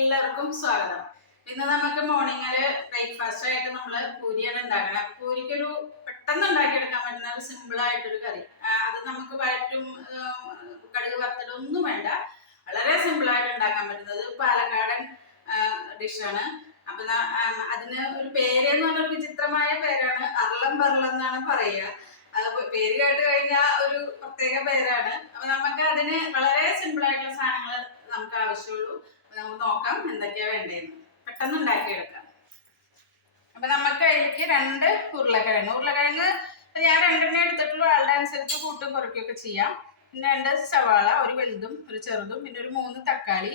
എല്ലാവർക്കും സ്വാഗതം. ഇന്ന് നമുക്ക് മോർണിംഗില് ബ്രേക്ക്ഫാസ്റ്റ് ആയിട്ട് നമ്മള് പൂരിയാണ് ഉണ്ടാക്കണം. പൂരിക്കൊരു പെട്ടെന്ന് ഉണ്ടാക്കിയെടുക്കാൻ പറ്റുന്ന ഒരു സിമ്പിൾ ആയിട്ടൊരു കറി. അത് നമുക്ക് വഴറ്റും കടുക് വറുത്തതൊന്നും വേണ്ട, വളരെ സിമ്പിൾ ആയിട്ട് ഉണ്ടാക്കാൻ പറ്റുന്നത് പാലക്കാടൻ ഡിഷാണ്. അപ്പൊ അതിന് ഒരു പേരെന്ന് പറഞ്ഞൊരു വിചിത്രമായ പേരാണ്, അർളം ബർളം എന്നാണ് പറയുക. പേര് കേട്ട് കഴിഞ്ഞാൽ ഒരു പ്രത്യേക പേരാണ്. അപ്പൊ നമുക്ക് അതിന് വളരെ സിമ്പിൾ ആയിട്ടുള്ള സാധനങ്ങൾ നമുക്ക് ആവശ്യമുള്ളൂ. നമുക്ക് നോക്കാം എന്തൊക്കെയാ വേണ്ടതെന്ന്, പെട്ടെന്ന് ഉണ്ടാക്കിയെടുക്കാം. അപ്പൊ നമുക്ക് അതിലേക്ക് 2 ഉരുളക്കിഴങ്ങ് ഞാൻ 2 എടുത്തിട്ടുള്ളൂ. ആളുടെ അനുസരിച്ച് കൂട്ടും കുറയ്ക്കുകയൊക്കെ ചെയ്യാം. പിന്നെ 2 സവാള, ഒരു വലുതും ഒരു ചെറുതും, പിന്നെ ഒരു 3 തക്കാളി,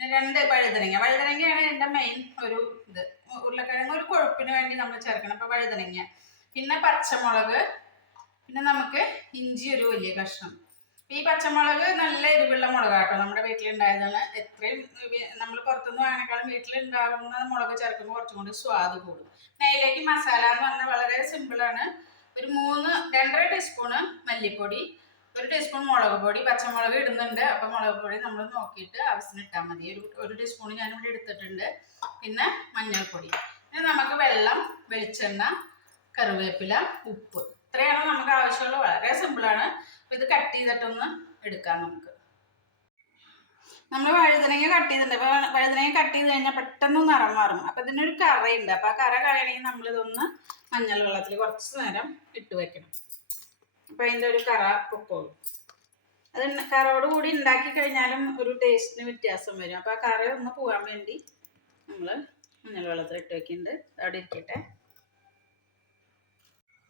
പിന്നെ 2 വഴുതനങ്ങയാണ് എൻ്റെ മെയിൻ ഒരു ഇത്. ഉരുളക്കിഴങ്ങ് ഒരു കൊഴുപ്പിന് വേണ്ടി നമ്മൾ ചേർക്കണം. അപ്പൊ വഴുതനങ്ങ, പിന്നെ പച്ചമുളക്, പിന്നെ നമുക്ക് ഇഞ്ചി ഒരു വലിയ കഷ്ണം. ഈ പച്ചമുളക് നല്ല എരിവുള്ള മുളകാട്ടോ, നമ്മുടെ വീട്ടിലുണ്ടായതാണ്. എത്രയും നമ്മൾ പുറത്തുനിന്ന് വാങ്ങിനേക്കാളും വീട്ടിലുണ്ടാകുന്ന മുളക് ചേർക്കുമ്പോൾ കുറച്ചും കൂടി സ്വാദ് കൂടും. അതിലേക്ക് മസാല എന്ന് പറഞ്ഞാൽ വളരെ സിമ്പിളാണ്. ഒരു 2.5 ടീസ്പൂണ് മല്ലിപ്പൊടി, 1 ടീസ്പൂൺ മുളക് പൊടി. പച്ചമുളക് ഇടുന്നുണ്ട്, അപ്പം മുളക് പൊടി നമ്മൾ നോക്കിയിട്ട് ആവശ്യത്തിന് ഇട്ടാൽ മതി. ഒരു ടീസ്പൂൺ ഞാനിവിടെ എടുത്തിട്ടുണ്ട്. പിന്നെ മഞ്ഞൾപ്പൊടി, പിന്നെ നമുക്ക് വെള്ളം, വെളിച്ചെണ്ണ, കറിവേപ്പില, ഉപ്പ്, ഇത്രയാണ് നമുക്ക് ആവശ്യമുള്ളത്. വളരെ സിമ്പിളാണ്. അപ്പോൾ ഇത് കട്ട് ചെയ്തിട്ടൊന്ന് എടുക്കാം. നമ്മൾ വഴുതനങ്ങ കട്ട് ചെയ്തിട്ടുണ്ട്. അപ്പോൾ വഴുതനങ്ങ കട്ട് ചെയ്ത് കഴിഞ്ഞാൽ പെട്ടെന്ന് നിറം മാറും. അപ്പോൾ ഇതിനൊരു കറയുണ്ട്. അപ്പോൾ ആ കറ കളയണമെങ്കിൽ നമ്മളിതൊന്ന് മഞ്ഞൾ വെള്ളത്തിൽ കുറച്ച് നേരം ഇട്ട് വെക്കണം. അപ്പോൾ അതിൻ്റെ ഒരു കറ പൊക്കോളും. അത് കറയോട് കൂടി ഉണ്ടാക്കി കഴിഞ്ഞാലും ഒരു ടേസ്റ്റിന് വ്യത്യാസം വരും. അപ്പോൾ ആ കറ ഒന്ന് പോകാൻ വേണ്ടി നമ്മൾ മഞ്ഞൾ വെള്ളത്തിൽ ഇട്ട് വെക്കുന്നുണ്ട്. അവിടെ ഇരിക്കട്ടെ.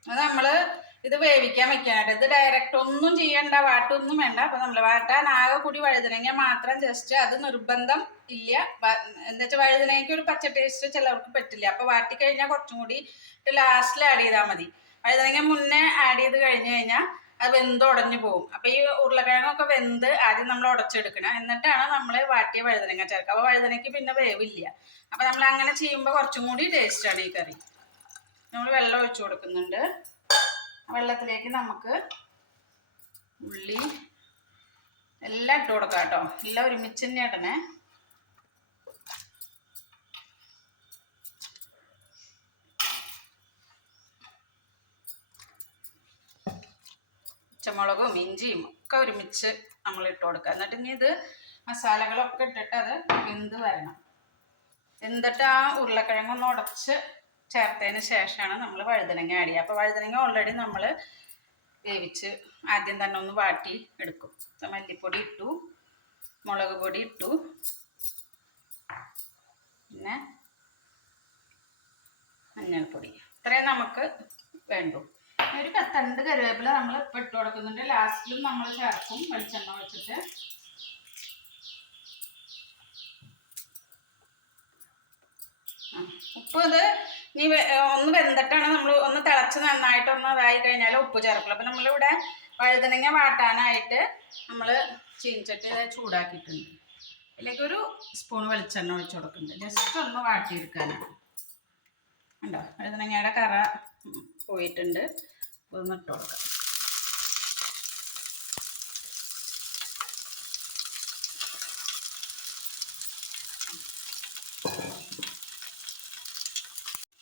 അത് നമ്മൾ ഇത് വേവിക്കാൻ വെക്കാനായിട്ട്. ഇത് ഡയറക്റ്റ് ഒന്നും ചെയ്യണ്ട, വാട്ടൊന്നും വേണ്ട. അപ്പോൾ നമ്മൾ വാട്ടാൻ ആകെ കൂടി വഴുതനങ്ങ മാത്രം, ജസ്റ്റ് അത് നിർബന്ധം ഇല്ല. എന്താ വെച്ചാൽ വഴുതനങ്ങയ്ക്ക് ഒരു പച്ച ടേസ്റ്റ് ചിലർക്ക് പറ്റില്ല. അപ്പോൾ വാട്ടിക്കഴിഞ്ഞാൽ കുറച്ചും കൂടി ലാസ്റ്റിൽ ആഡ് ചെയ്താൽ മതി. വഴുതനങ്ങ മുന്നേ ആഡ് ചെയ്ത് കഴിഞ്ഞ് കഴിഞ്ഞാൽ അത് വെന്ത് ഉടഞ്ഞു പോകും. അപ്പോൾ ഈ ഉരുളക്കിഴങ്ങൊക്കെ വെന്ത് ആദ്യം നമ്മൾ ഉടച്ചെടുക്കണം. എന്നിട്ടാണ് നമ്മൾ വാട്ടിയ വഴുതനങ്ങ ചേർക്കുക. അപ്പോൾ വഴുതനയ്ക്ക് പിന്നെ വേവില്ല. അപ്പോൾ നമ്മൾ അങ്ങനെ ചെയ്യുമ്പോൾ കുറച്ചും കൂടി ടേസ്റ്റാണ് ഈ കറി. നമ്മൾ വെള്ളം ഒഴിച്ചു കൊടുക്കുന്നുണ്ട്. വെള്ളത്തിലേക്ക് നമുക്ക് ഉള്ളി എല്ലാം ഇട്ട് കൊടുക്കാം കേട്ടോ. എല്ലാം ഒരുമിച്ച് തന്നെ ഇടണേ. പച്ചമുളകും ഇഞ്ചിയും ഒക്കെ ഒരുമിച്ച് നമ്മൾ ഇട്ട് കൊടുക്കുക. എന്നിട്ട് ഇനി ഇത് മസാലകളൊക്കെ ഇട്ടിട്ട് അത് വെന്ത് വരണം. എന്നിട്ട് ആ ഉരുളക്കിഴങ്ങൊന്ന് ഉടച്ച് ചേർത്തതിന് ശേഷമാണ് നമ്മൾ വഴുതനങ്ങ ആഡ് ചെയ്യുക. അപ്പോൾ വഴുതനങ്ങ ഓൾറെഡി നമ്മൾ വേവിച്ച് ആദ്യം തന്നെ ഒന്ന് വാട്ടി എടുക്കും. മല്ലിപ്പൊടി ഇട്ടു, മുളക് പൊടി ഇട്ടു, പിന്നെ മഞ്ഞൾപ്പൊടി, ഇത്രയും നമുക്ക് വേണ്ടു. ഒരു 2 കറിവേപ്പില നമ്മൾ ഇപ്പം ഇട്ട് കൊടുക്കുന്നുണ്ട്. ലാസ്റ്റിലും നമ്മൾ ചേർക്കും വെളിച്ചെണ്ണ വെച്ചിട്ട്. ഉപ്പ് ഇത് ഇനി ഒന്ന് വെന്തിട്ടാണ് നമ്മൾ ഒന്ന് തിളച്ച് നന്നായിട്ടൊന്ന് ഇതായി കഴിഞ്ഞാൽ ഉപ്പ് ചേർക്കുള്ളൂ. അപ്പം നമ്മളിവിടെ വഴുതനങ്ങ വാട്ടാനായിട്ട് നമ്മൾ ചീനച്ചട്ടി ചൂടാക്കിയിട്ടുണ്ട്. അതിലേക്ക് 1 സ്പൂൺ വെളിച്ചെണ്ണ ഒഴിച്ച് കൊടുക്കുന്നുണ്ട്. ജസ്റ്റ് ഒന്ന് വാട്ടിയെടുക്കാനാണ്. ഉണ്ടോ, വഴുതനങ്ങയുടെ കറ പോയിട്ടുണ്ട്. ഒന്ന് ഇട്ട് കൊടുക്കാം.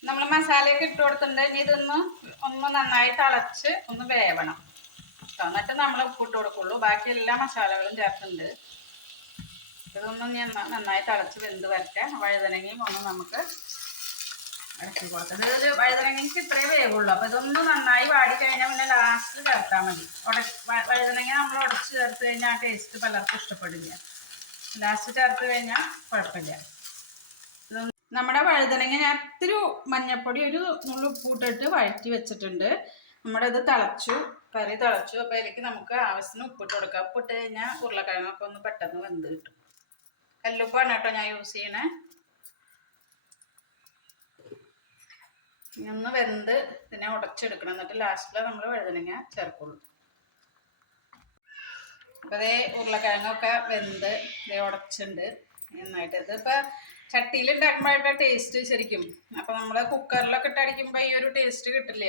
നമ്മൾ മസാലയൊക്കെ ഇട്ട് കൊടുത്തിട്ടുണ്ട്. ഇനി ഇതൊന്ന് നന്നായി തിളച്ച് ഒന്ന് വേവണം. എന്നിട്ട് നമ്മൾ ഉപ്പിട്ട് കൊടുക്കുള്ളൂ. ബാക്കി എല്ലാ മസാലകളും ചേർത്തിട്ടുണ്ട്. ഇതൊന്നും നന്നായി തിളച്ച് വെന്ത് വരട്ടെ. വഴുതനങ്ങയും ഒന്ന് നമുക്ക് ഇറക്കി കൊടുക്കാം. ഇത് വഴുതനങ്ങയ്ക്ക് ഇത്രയേ വേവുള്ളൂ. അപ്പോൾ ഇതൊന്ന് നന്നായി വാടിക്കഴിഞ്ഞാൽ പിന്നെ ലാസ്റ്റിൽ ചേർത്താൽ മതി. വഴുതനങ്ങ നമ്മൾ ഉടച്ച് ചേർത്ത് കഴിഞ്ഞാൽ ആ ടേസ്റ്റ് പലർക്കും ഇഷ്ടപ്പെടില്ല. ലാസ്റ്റ് ചേർത്ത് കഴിഞ്ഞാൽ കുഴപ്പമില്ല. നമ്മുടെ വഴുതനങ്ങ ഞാൻ ഇത്തിരി മഞ്ഞൾപ്പൊടി, ഒരു നുള്ളു ഉപ്പിട്ടിട്ട് വഴറ്റി വെച്ചിട്ടുണ്ട്. നമ്മുടെ ഇത് തിളച്ചു, കറി തിളച്ചു. അപ്പോൾ അതിലേക്ക് നമുക്ക് ആവശ്യത്തിന് ഉപ്പിട്ട് കൊടുക്കാം. ഉപ്പിട്ട് കഴിഞ്ഞാൽ ഉരുളക്കിഴങ്ങൊക്കെ ഒന്ന് പെട്ടെന്ന് വെന്ത് കിട്ടും. കല്ലുപ്പാണ് കേട്ടോ ഞാൻ യൂസ് ചെയ്യണേ. ഒന്ന് വെന്ത് ഇതിനെ ഉടച്ചെടുക്കണം. എന്നിട്ട് ലാസ്റ്റിൽ നമ്മൾ വഴുതനങ്ങ ചേർക്കുള്ളൂ. അപ്പോൾ അതേ ഉരുളക്കിഴങ്ങൊക്കെ വെന്ത് ഇതേ ഉടച്ചുണ്ട് നന്നായിട്ട്. ഇതിപ്പോൾ ചട്ടിയിൽ ഉണ്ടാക്കുമ്പോഴായിട്ട് ടേസ്റ്റ് ശരിക്കും. അപ്പോൾ നമ്മൾ കുക്കറിലൊക്കെ ഇട്ട് അടിക്കുമ്പോൾ ഈ ഒരു ടേസ്റ്റ് കിട്ടില്ല.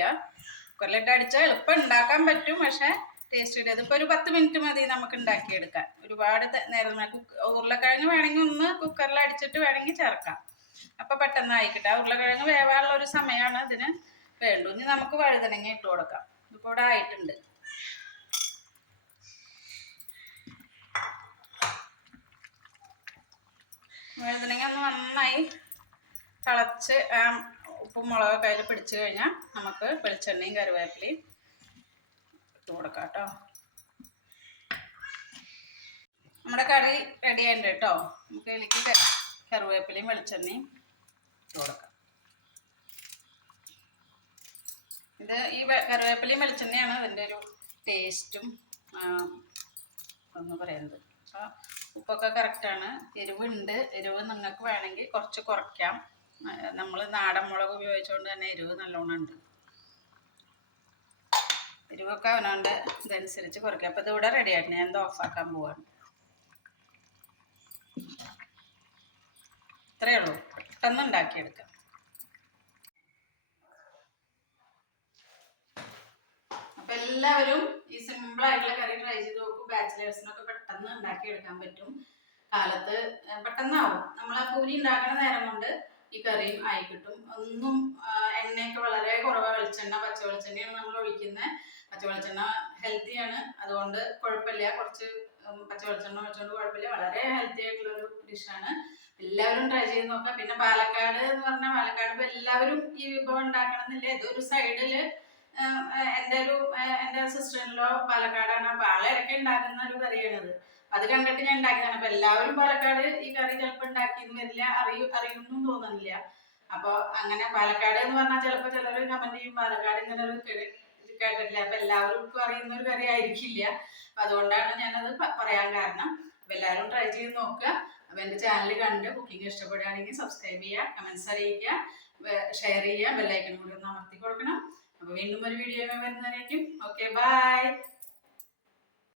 കുക്കറിലിട്ട് അടിച്ചാൽ എളുപ്പം ഉണ്ടാക്കാൻ പറ്റും, പക്ഷേ ടേസ്റ്റ് കിട്ടും. ഇതിപ്പോൾ ഒരു 10 മിനിറ്റ് മതി നമുക്ക് ഉണ്ടാക്കിയെടുക്കാൻ. ഒരുപാട് നേരം ഉരുളക്കിഴങ്ങ് വേണമെങ്കിൽ ഒന്ന് കുക്കറിൽ അടിച്ചിട്ട് വേണമെങ്കിൽ ചേർക്കാം. അപ്പോൾ പെട്ടെന്ന് ആയിക്കിട്ടും. ആ ഉരുളക്കിഴങ്ങ് വേവാനുള്ള ഒരു സമയമാണ് ഇതിന് വേണ്ടു. ഇനി നമുക്ക് വഴുതനങ്ങ ഇട്ട് കൊടുക്കാം. ഇപ്പോൾ ഇവിടെ ആയിട്ടുണ്ട്. വഴുതനങ്ങ ഒന്ന് നന്നായി തിളച്ച് ഉപ്പും മുളകൊക്കെ അതിൽ പിടിച്ചു കഴിഞ്ഞാൽ നമുക്ക് വെളിച്ചെണ്ണയും കറിവേപ്പിലയും ഇട്ട് കൊടുക്കാം കേട്ടോ. നമ്മുടെ കറി റെഡി ആയിട്ടുണ്ട് കേട്ടോ. നമുക്ക് ഇതിലേക്ക് കറിവേപ്പിലയും വെളിച്ചെണ്ണയും ഇട്ട് കൊടുക്കാം. ഇത് ഈ കറിവേപ്പിലയും വെളിച്ചെണ്ണയാണ് അതിൻ്റെ ഒരു ടേസ്റ്റും എന്ന് പറയുന്നത്. അപ്പോൾ ഉപ്പൊക്കെ കറക്റ്റാണ്. എരിവുണ്ട്. എരിവ് നിങ്ങൾക്ക് വേണമെങ്കിൽ കുറച്ച് കുറയ്ക്കാം. നമ്മൾ നാടൻ മുളക് ഉപയോഗിച്ചുകൊണ്ട് തന്നെ എരിവ് നല്ലോണം ഉണ്ട്. എരിവൊക്കെ അവനവൻ്റെ ഇതനുസരിച്ച് കുറയ്ക്കാം. അപ്പോൾ ഇതിവിടെ റെഡി ആയിട്ട് ഞാൻ ഇത് ഓഫാക്കാൻ പോവാണ്. ഇത്രയേ ഉള്ളൂ. പെട്ടെന്ന് ഉണ്ടാക്കിയെടുക്കാം. അപ്പം എല്ലാവരും ഈ സിമ്പിളായിട്ടുള്ള കറി ട്രൈ ചെയ്ത് നോക്കും. ബാച്ചിലേഴ്സിനൊക്കെ പെട്ടെന്ന് ഉണ്ടാക്കിയെടുക്കാൻ പറ്റും. കാലത്ത് പെട്ടെന്നാവും. നമ്മൾ ആ പൂരി ഉണ്ടാക്കുന്ന നേരം കൊണ്ട് ഈ കറിയും ആയി കിട്ടും. ഒന്നും എണ്ണയൊക്കെ വളരെ കുറവാണ്. വെളിച്ചെണ്ണ പച്ച വെളിച്ചെണ്ണയാണ് നമ്മൾ ഒഴിക്കുന്നത്. പച്ച വെളിച്ചെണ്ണ ഹെൽത്തിയാണ്, അതുകൊണ്ട് കുഴപ്പമില്ല. കുറച്ച് പച്ച വെളിച്ചെണ്ണ ഒഴിച്ചുകൊണ്ട് കുഴപ്പമില്ല. വളരെ ഹെൽത്തി ആയിട്ടുള്ളൊരു ഡിഷാണ്. എല്ലാവരും ട്രൈ ചെയ്ത് നോക്കാം. പിന്നെ പാലക്കാട് എന്ന് പറഞ്ഞാൽ പാലക്കാട് ഇപ്പോൾ എല്ലാവരും ഈ വിഭവം ഉണ്ടാക്കണമെന്നില്ല. ഇതൊരു സൈഡിൽ എൻ്റെ സിസ്റ്ററിലോ പാലക്കാടാണ്. അപ്പോൾ ആളിടയ്ക്ക് ഉണ്ടാക്കുന്ന ഒരു കറിയാണിത്. അത് കണ്ടിട്ട് ഞാൻ ഉണ്ടാക്കിയതാണ്. അപ്പോൾ എല്ലാവരും പാലക്കാട് ഈ കറി ചിലപ്പോൾ ഉണ്ടാക്കിയെന്ന് വരില്ല, അറിയുമെന്നും തോന്നുന്നില്ല. അപ്പോൾ അങ്ങനെ പാലക്കാട് എന്ന് പറഞ്ഞാൽ ചിലപ്പോൾ ചിലർ കമൻറ്റ് ചെയ്യും പാലക്കാട് ഇങ്ങനെ ഒരു കേട്ടിട്ടില്ല. അപ്പോൾ എല്ലാവർക്കും അറിയുന്ന ഒരു കറി ആയിരിക്കില്ല. അപ്പം അതുകൊണ്ടാണ് ഞാനത് പറയാൻ കാരണം. അപ്പോൾ എല്ലാവരും ട്രൈ ചെയ്ത് നോക്കുക. അപ്പോൾ എൻ്റെ ചാനൽ കണ്ട് കുക്കിംഗ് ഇഷ്ടപ്പെടുകയാണെങ്കിൽ സബ്സ്ക്രൈബ് ചെയ്യുക, കമൻറ്റ്സ് അറിയിക്കുക, ഷെയർ ചെയ്യുക, ബെല്ലൈക്കൺ കൂടി ഒന്ന് അമർത്തി കൊടുക്കണം. അപ്പോൾ വീണ്ടും ഒരു വീഡിയോ വരുന്നതായിരിക്കും. Okay, by.